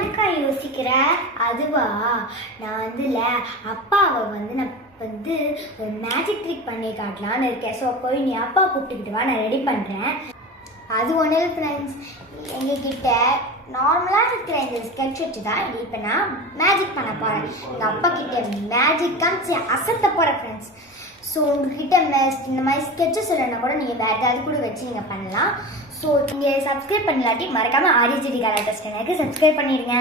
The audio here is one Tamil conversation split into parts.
என்னக்கா யோசிக்கிற? அதுவா, நான் அப்பாவை நான் ஒரு மேஜிக் ட்ரிக் பண்ணி காட்டலான்னு இருக்கேன். ஸோ போய் நீ அப்பா கூப்பிட்டுக்கிட்டு வா, நான் ரெடி பண்ணுறேன். அது ஒன்றும் இல்லை ஃப்ரெண்ட்ஸ், எங்ககிட்ட நார்மலாக இருக்கிற இந்த ஸ்கெட்ச் வச்சு தான் இப்போ நான் மேஜிக் பண்ண போகிறேன். எங்கள் அப்பா கிட்ட மேஜிக் காமிச்சு அசத்த போகிறேன் ஃப்ரெண்ட்ஸ். ஸோ உங்ககிட்ட இந்த மாதிரி ஸ்கெட்சஸ் இல்லைன்னா கூட நீங்கள் வேறு ஏதாவது கூட வச்சு நீங்கள் பண்ணலாம். ஸோ நீங்கள் சப்ஸ்கிரைப் பண்ணலாட்டி மறக்காமல் ஆர்ஜிடி கலாட்டஸ் சேனலுக்கு சப்ஸ்கிரைப் பண்ணிடுங்க.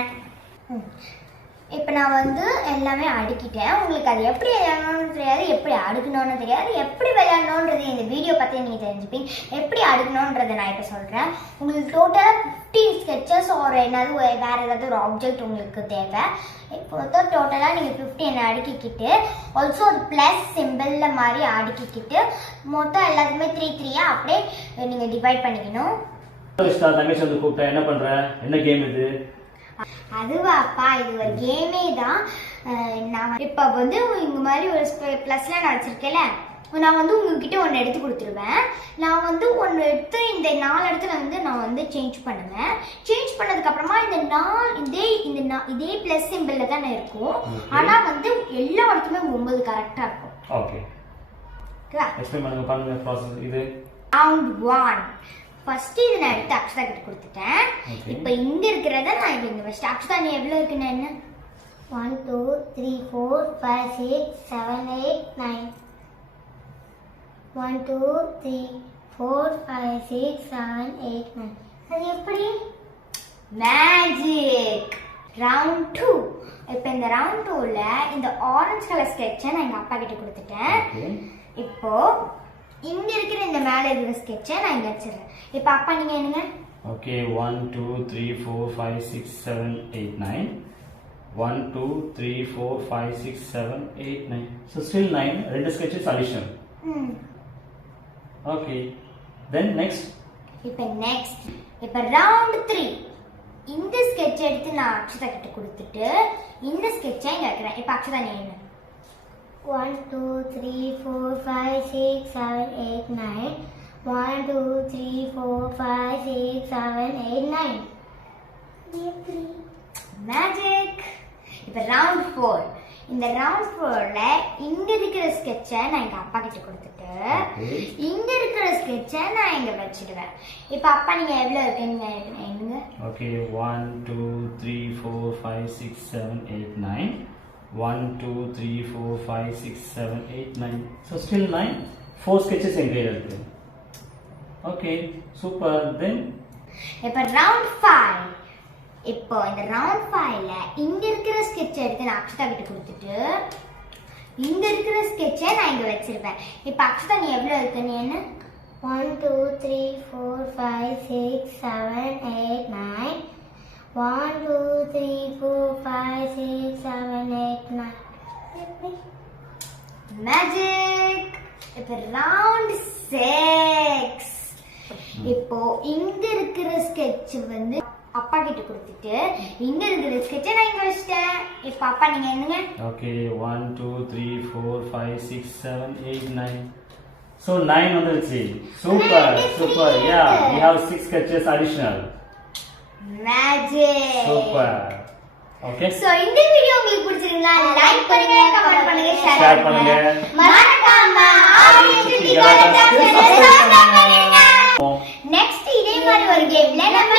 இப்போ நான் எல்லாமே அடுக்கிட்டேன். உங்களுக்கு அது எப்படி விளையாடணும்னு தெரியாது, எப்படி அடுக்கணும்னு தெரியாது, எப்படி விளையாடணுன்றது இந்த வீடியோ பார்த்து நீங்கள் தெரிஞ்சுப்பீங்க. எப்படி அடுக்கணுன்றதை நான் இப்போ சொல்கிறேன். உங்களுக்கு டோட்டலாக 15 ஸ்கெச்சஸ் ஒரு என்னது வேறு ஏதாவது ஒரு ஆப்ஜெக்ட் உங்களுக்கு தேவை. இப்போ டோட்டலாக நீங்கள் 15 அடுக்கிக்கிட்டு ஆல்சோ ஒரு ப்ளஸ் சிம்பிளில் மாதிரி அடுக்கிக்கிட்டு மொத்தம் எல்லாத்துக்குமே 3 அப்படியே நீங்கள் டிவைட் பண்ணிக்கணும். தங்கச்சி கூப்பிட்டா என்ன பண்ணுற? என்ன கேம் இது? அதுவாப்பா, இது ஒரு கேமே தான். நான் இப்போ இங்கே மாதிரி ஒரு ப்ளஸ்லாம் நான் வச்சுருக்கேன்ல, நான் உங்ககிட்ட ஒன்று எடுத்து கொடுத்துருவேன். நான் ஒன்று எடுத்து இந்த 4 இடத்துல நான் சேஞ்ச் பண்ணுவேன். சேஞ்ச் பண்ணதுக்கப்புறமா இந்த 4 இதே ப்ளஸ் சிம்பிளில் தான் இருக்கும். ஆனால் எல்லா இடத்துமே 9 கரெக்டாக இருக்கும். ஓகே, எக்ஸ்பிளைன் பண்ணுங்க ப்ராசஸ். இது ரவுண்ட் 1. ஃபர்ஸ்ட் இதை நான் எடுத்து அக்ஷதா கிட்ட கொடுத்துட்டேன். இப்போ இங்க இருக்கிறத நான் இங்க வச்சிட்டேன். அக்ஷதா, நீ எவ்வளவு இருக்குன்னு என்ன? 1 2 3 4 5 6 7 8 9. 1 2 3 4 5 6 7 8 9. அது எப்படி? மேஜிக். ரவுண்ட் 2. இப்போ இந்த ரவுண்ட் 2ல இந்த ஆரஞ்சு கலர் ஸ்கெட்சை நான் எங்க அப்பா கிட்ட கொடுத்துட்டேன். இப்போ இங்க இருக்கிற இந்த மேல இருக்கிற ஸ்கெட்சை நான் இங்க வச்சிரேன். இப்போ அப்பா நீங்க என்னங்க? ஓகே, 1 2 3 4 5 6 7 8 9. 1 2 3 4 5 6 7 8 9. So still 9. ரெண்டு sketches addition. Okay. Then next. இப்போ round 3. இந்த sketch எடுத்து நான் அக்ஷதா கிட்ட கொடுத்துட்டு இந்த sketch-ஐ இங்க வைக்கிறேன். இப்போ அக்ஷதா நீ என்ன? 1 2 3 4 5 6 7 8 9. 1 2 3 4 5 6 7 8 9. மேஜிக். இப்போ ரவுண்ட் 4. இந்த ரவுண்ட் 4ல இங்க இருக்கிற ஸ்கெட்சை நான் எங்க அப்பா கிட்ட கொடுத்துட்டு இங்க இருக்கிற ஸ்கெட்சை நான் இங்க வச்சிடுவேன். இப்போ அப்பா நீங்க எவ்வளவு இருக்குன்னு என்னங்க? Okay, 1 2 3 4 5 6 7 8 9. 1 2 3 4 5 6 7 8 9. So still 9. 4 sketches in there. Okay, super. Then இப்போ round 5. இப்போ இந்த round 5ல இங்க இருக்கிற sketch எடுத்து நான் அக்ஷதா கிட்ட கொடுத்துட்டு இங்க இருக்கிற sketch நான் இங்க வச்சிருப்பேன். இப்போ அக்ஷதா நீ எவ்வளவு இருக்குன்னு என்ன? 1 2 3 4 5 6 7 8 9. 1 2 3 4 5 6 7 8 9. மேஜிக். இப்போ ரவுண்ட் 6. இப்போ இங்க இருக்கிற sketch அப்பா கிட்ட கொடுத்துட்டு இங்க இருக்கிற sketch நான் இங்க வச்சிட்டேன். இப்போ அப்பா நீங்க என்னங்க? ஓகே, 1 2 3 4 5 6 7 8 9. So 9 வந்துருச்சு. Super super. Yeah, we have 6 sketches additional. Magic. Super. Okay, so இந்த வீடியோ உங்களுக்கு பிடிச்சிருந்தா லைக் பண்ணுங்க, கமெண்ட் பண்ணுங்க, ஷேர் பண்ணுங்க. மறக்காம ஆர்ஜிடி கலாட்டஸ் சேனலை சப்ஸ்கிரைப் பண்ணுங்க. நெக்ஸ்ட் இதே மாதிரி ஒரு கேம்ல நம்ம